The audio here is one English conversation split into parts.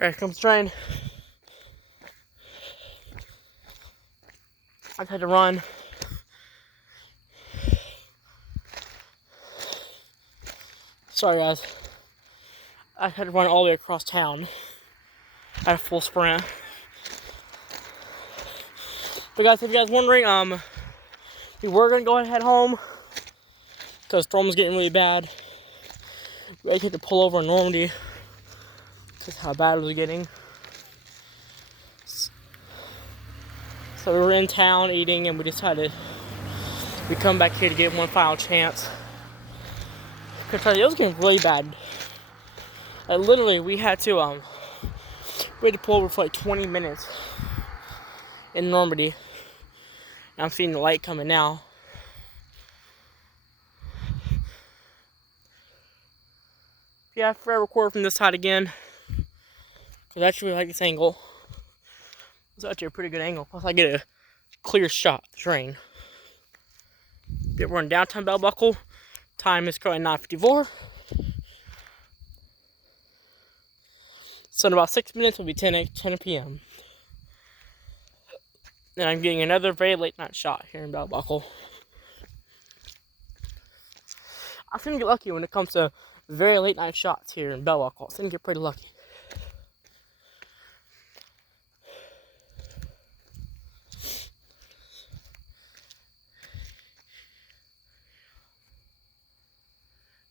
Alright, here comes the train. I've had to run. Sorry guys. I had to run all the way across town at a full sprint. But guys, if you guys wondering, we were gonna go ahead and head home because the storm was getting really bad. We had to pull over in Normandy because how bad it was getting. So we were in town eating, and we decided we'd come back here to get one final chance. Because it was getting really bad. Literally, we had to pull over for like 20 minutes in Normandy. And I'm seeing the light coming now. Yeah, I forgot to record from this side again. Because I actually really like this angle. It's actually a pretty good angle. Plus I get a clear shot of the train. Yeah, we're in downtown Bell Buckle. Time is currently 9:54. So in about 6 minutes will be 10 p.m. And I'm getting another very late night shot here in Bell Buckle. I seem to get lucky when it comes to very late night shots here in Bell Buckle. I seem to get pretty lucky.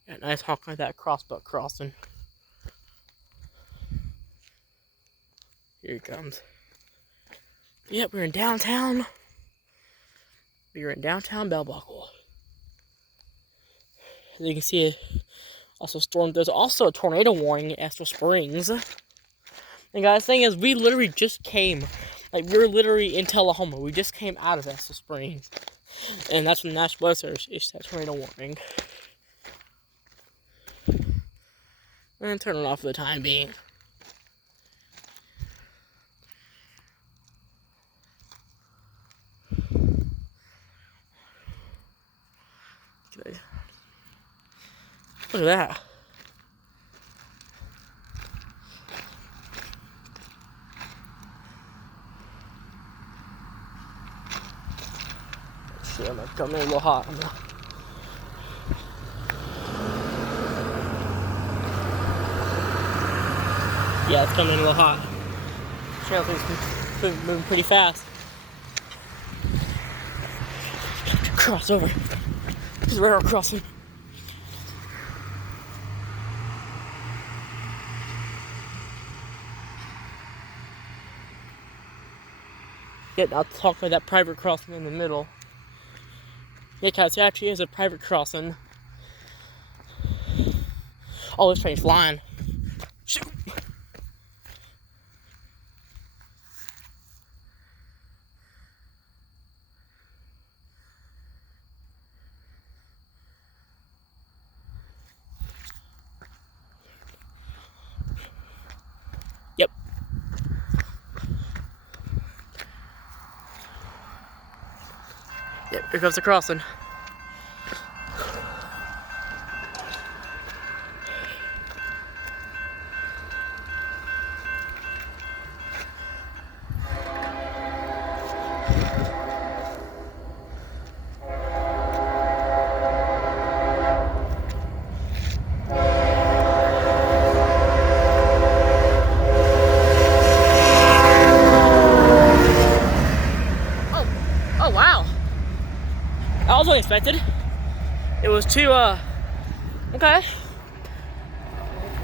Yeah, nice honk like that crossbuck crossing. Here he comes. Yep, we're in downtown. We're in downtown Bell Buckle. As you can see, also storm. There's also a tornado warning in Estill Springs. And guys, the thing is, we literally just came. Like, we were literally in Tullahoma. We just came out of Estill Springs. And that's when the National Weather Service issued that tornado warning. And turn it off for the time being. Look at that. Shit, I'm coming in a little hot. Yeah, it's coming in a little hot. Trail thing's moving pretty fast. Cross over. This is railroad crossing. Yeah, I'll talk about that private crossing in the middle. Yeah, guys, it actually is a private crossing. Oh, this train's flying. Shoot! Yep. Yep, here comes the crossing. Oh wow. That was unexpected. It was too, okay.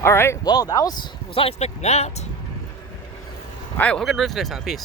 Alright, well, was not expecting that. Alright, well, we're gonna do this next time. Peace.